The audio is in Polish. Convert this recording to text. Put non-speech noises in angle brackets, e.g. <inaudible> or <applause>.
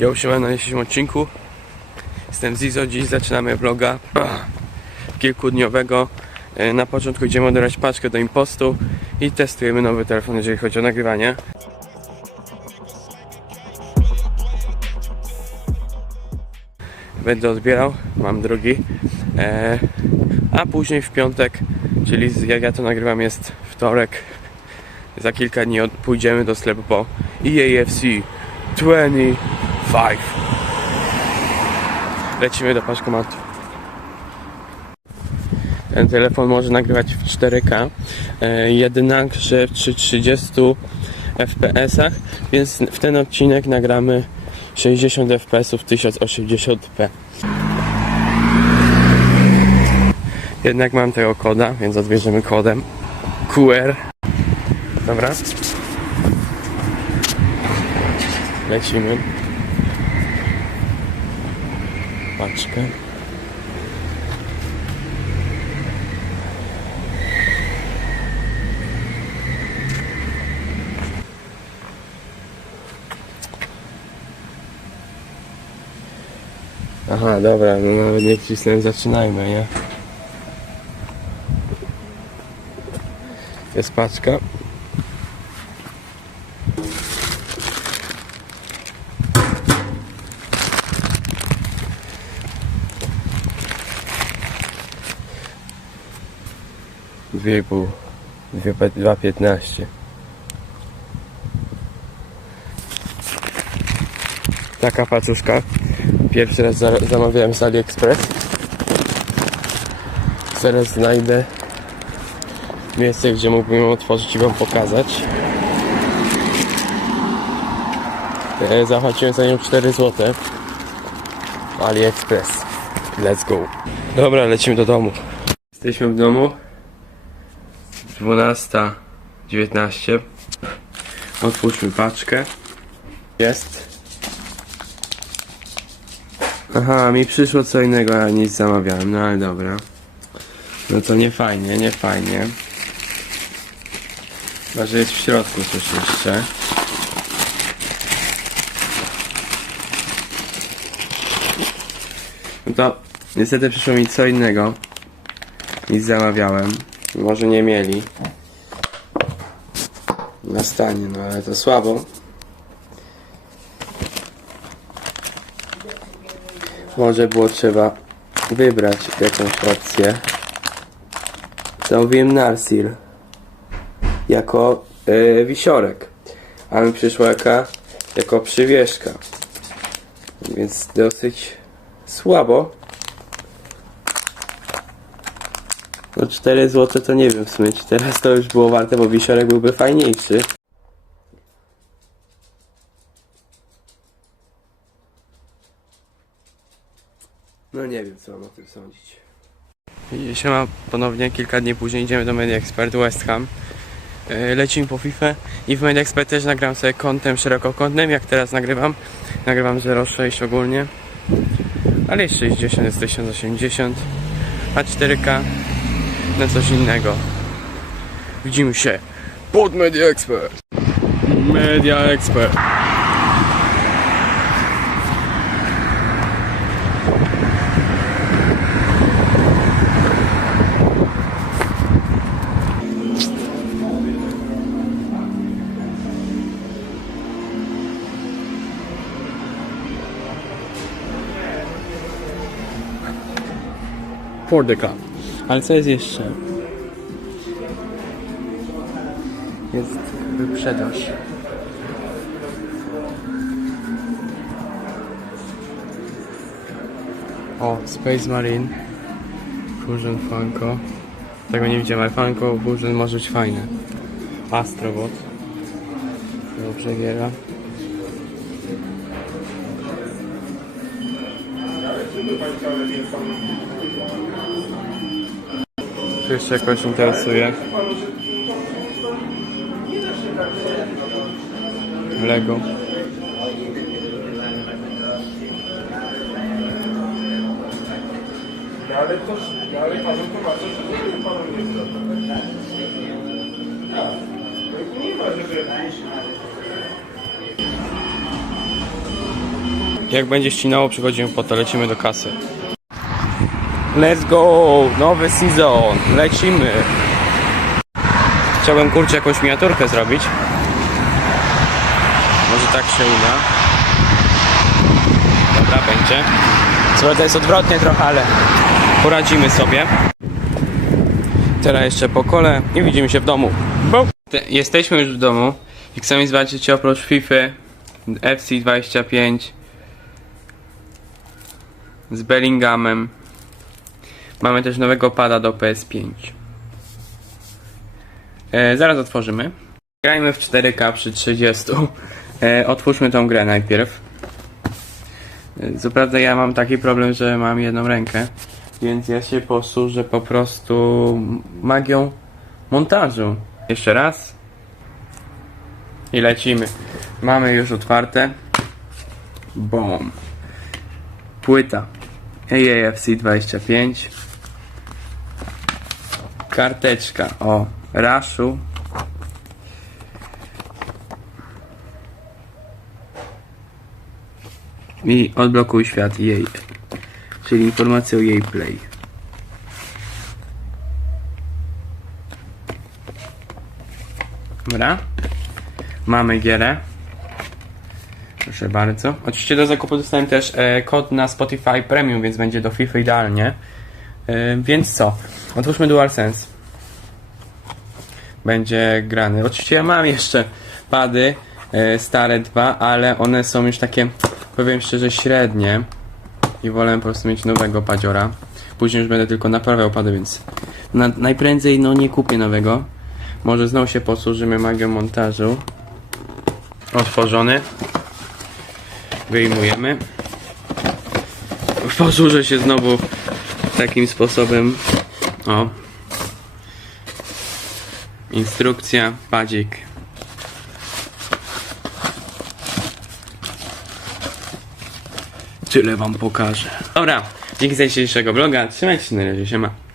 Ja siema na dzisiejszym odcinku. Jestem Zizo, dziś zaczynamy vloga <clears throat> kilkudniowego. E, na początku idziemy odebrać paczkę do impostu i testujemy nowy telefon, jeżeli chodzi o nagrywanie. Będę odbierał, mam drugi. E, a później w piątek, czyli jak ja to nagrywam jest wtorek. Za kilka dni pójdziemy do sklepu po EAFC 20 Five. Lecimy do paczkomatu. Ten telefon może nagrywać w 4K, jednakże przy 30 fps, więc w ten odcinek nagramy 60 fps w 1080p. Jednak mam tego koda, więc odbierzemy kodem QR. Dobra. Lecimy. Paczkę. Aha, dobra, no nawet nie wcisnąłem, zaczynajmy, nie? Jest paczka. Dwie i pół. Dwie, pe- dwa piętnaście. Taka paczuszka. Pierwszy raz za- zamawiałem z AliExpress. Zaraz znajdę miejsce, gdzie mógłbym ją otworzyć i wam pokazać. E, Zapłaciłem za nią 4 zł. AliExpress. Let's go. Dobra, lecimy do domu. Jesteśmy w domu. 12.19. Otwórzmy paczkę. Jest. Aha, mi przyszło co innego, a nic zamawiałem, no ale dobra. No to nie fajnie, nie fajnie. Chyba, że jest w środku coś jeszcze. No to niestety przyszło mi co innego. Nic zamawiałem. Może nie mieli. Na stanie, no ale to słabo. Może było trzeba wybrać jakąś opcję. Zamówiłem Narsil jako yy, wisiorek, a mi przyszła jaka jako przywieszka. Więc dosyć słabo. No 4 zł to nie wiem w sumie, czy teraz to już było warte, bo wisiorek byłby fajniejszy. No nie wiem co mam o tym sądzić. Siema, ponownie kilka dni później idziemy do Media Expert West Ham. Yy, Lecimy po FIFA i w Media Expert też nagram sobie kątem szerokokątnym, jak teraz nagrywam. Nagrywam 0,6 ogólnie. Ale jest 60, jest 1080. A 4K na coś innego. Widzimy się pod Media Expert. Media Expert. For the cup. Ale co jest jeszcze? Jest wyprzedaż. O, Space Marine. Fusion Funko. Tego nie widziałem, ale Funko Fusion może być fajne. Astrobot. Dobrze giera. Czy jeszcze jakoś interesuje? Lego. Jak będzie ścinało, przychodzimy po to, lecimy do kasy. Let's go! Nowy sezon! Lecimy! Chciałbym kurczę jakąś miniaturkę zrobić. Może tak się uda. Dobra, będzie. Co to jest odwrotnie trochę, ale poradzimy sobie. Teraz jeszcze po kole i widzimy się w domu. Te- Jesteśmy już w domu i chcemy zobaczyć oprócz FIFA FC25 z Bellinghamem. Mamy też nowego pada do PS5. E, zaraz otworzymy. Grajmy w 4K przy 30. E, otwórzmy tą grę najpierw. E, Co prawda ja mam taki problem, że mam jedną rękę, więc ja się posłużę po prostu magią montażu. Jeszcze raz. I lecimy. Mamy już otwarte. Bom. Płyta. AAFC 25. Karteczka o Rashu. I odblokuj świat jej. Czyli informacja o jej play. Dobra. Mamy gierę. Proszę bardzo. Oczywiście do zakupu dostałem też e, kod na Spotify Premium, więc będzie do FIFA idealnie. E, więc co? Otwórzmy DualSense. Będzie grany. Oczywiście ja mam jeszcze pady e, stare dwa, ale one są już takie, powiem szczerze, średnie. I wolę po prostu mieć nowego padziora. Później już będę tylko naprawiał pady, więc na, najprędzej no nie kupię nowego. Może znowu się posłużymy magią montażu. Otworzony. Wyjmujemy. Posłużę się znowu takim sposobem. O. Instrukcja, padzik. Tyle wam pokażę. Dobra, dzięki za dzisiejszego vloga. Trzymajcie się na razie, siema.